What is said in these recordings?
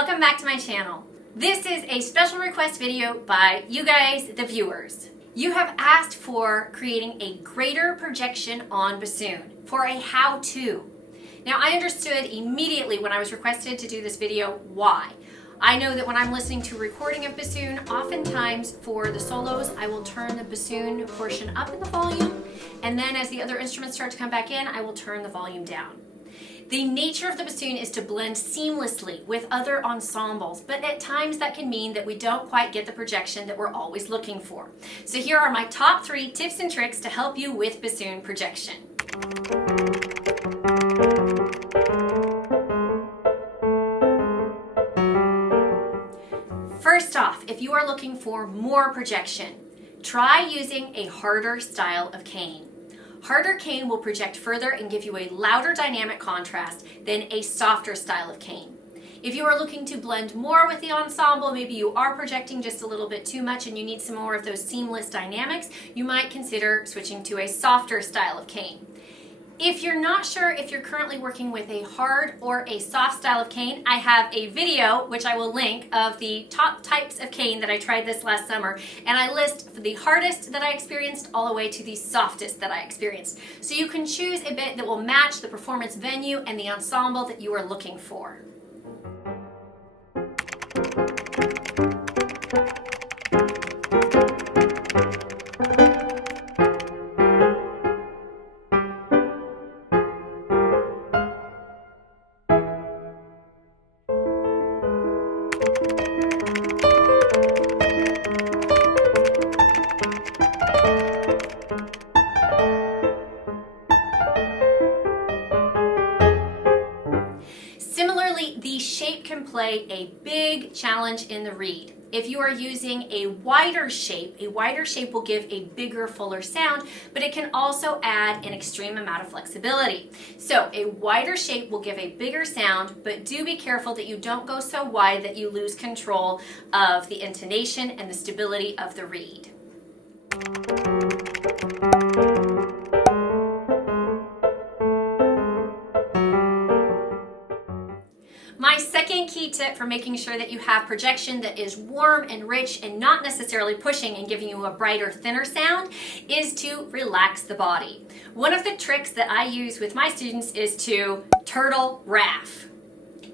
Welcome back to my channel. This is a special request video by you guys, the viewers. You have asked for creating a greater projection on bassoon for a how-to. Now I understood immediately when I was requested to do this video why. I know that when I'm listening to a recording of bassoon, oftentimes for the solos, I will turn the bassoon portion up in the volume, and then as the other instruments start to come back in, I will turn the volume down. The nature of the bassoon is to blend seamlessly with other ensembles, but at times that can mean that we don't quite get the projection that we're always looking for. So here are my top 3 tips and tricks to help you with bassoon projection. First off, if you are looking for more projection, try using a harder style of cane. Harder cane will project further and give you a louder dynamic contrast than a softer style of cane. If you are looking to blend more with the ensemble, maybe you are projecting just a little bit too much and you need some more of those seamless dynamics, you might consider switching to a softer style of cane. If you're not sure if you're currently working with a hard or a soft style of cane, I have a video, which I will link, of the top types of cane that I tried this last summer, and I list the hardest that I experienced all the way to the softest that I experienced. So you can choose a bit that will match the performance venue and the ensemble that you are looking for. Similarly, the shape can play a big challenge in the reed. If you are using a wider shape will give a bigger, fuller sound, but it can also add an extreme amount of flexibility. So a wider shape will give a bigger sound, but do be careful that you don't go so wide that you lose control of the intonation and the stability of the reed. My second key tip for making sure that you have projection that is warm and rich and not necessarily pushing and giving you a brighter, thinner sound is to relax the body. One of the tricks that I use with my students is to turtle raff.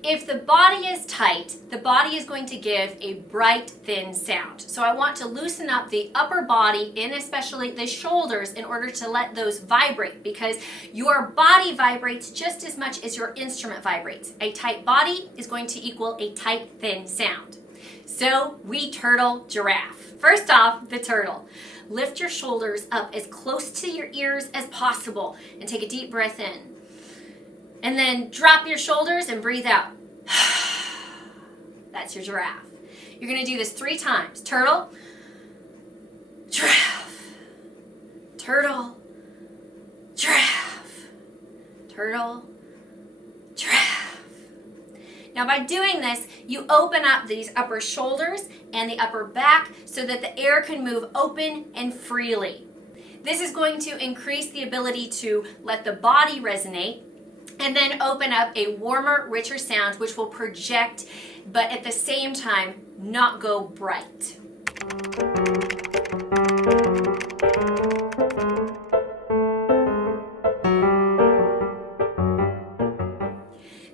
If the body is tight, the body is going to give a bright, thin sound. So I want to loosen up the upper body and especially the shoulders in order to let those vibrate, because your body vibrates just as much as your instrument vibrates. A tight body is going to equal a tight, thin sound. So we turtle giraffe. First off, the turtle. Lift your shoulders up as close to your ears as possible and take a deep breath in. And then drop your shoulders and breathe out. That's your giraffe. You're going to do this 3 times. Turtle, giraffe, turtle, giraffe, turtle, giraffe. Now by doing this, you open up these upper shoulders and the upper back so that the air can move open and freely. This is going to increase the ability to let the body resonate and then open up a warmer, richer sound which will project, but at the same time not go bright.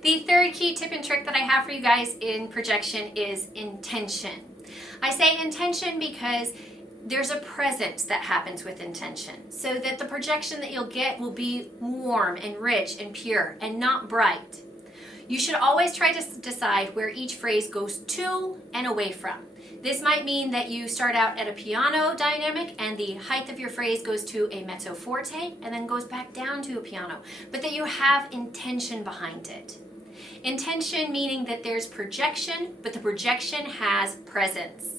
The third key tip and trick that I have for you guys in projection is intention. I say intention because there's a presence that happens with intention, so that the projection that you'll get will be warm and rich and pure and not bright. You should always try to decide where each phrase goes to and away from. This might mean that you start out at a piano dynamic and the height of your phrase goes to a mezzo forte and then goes back down to a piano, but that you have intention behind it. Intention meaning that there's projection, but the projection has presence.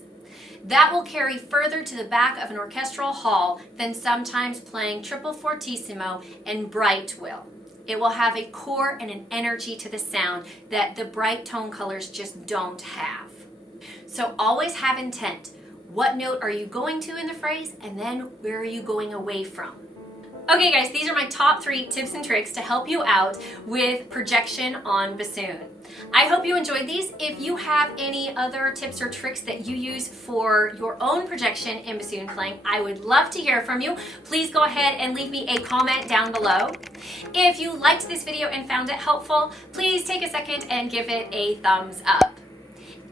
That will carry further to the back of an orchestral hall than sometimes playing triple fortissimo and bright will. It will have a core and an energy to the sound that the bright tone colors just don't have. So always have intent. What note are you going to in the phrase, and then where are you going away from? Okay guys, these are my top 3 tips and tricks to help you out with projection on bassoon. I hope you enjoyed these. If you have any other tips or tricks that you use for your own projection in bassoon playing, I would love to hear from you. Please go ahead and leave me a comment down below. If you liked this video and found it helpful, please take a second and give it a thumbs up.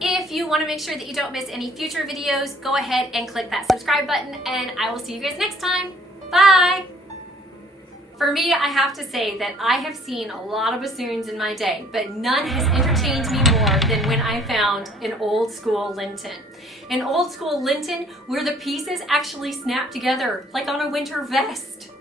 If you want to make sure that you don't miss any future videos, go ahead and click that subscribe button, and I will see you guys next time. Bye! For me, I have to say that I have seen a lot of bassoons in my day, but none has entertained me more than when I found an old school Linton. An old school Linton where the pieces actually snap together like on a winter vest.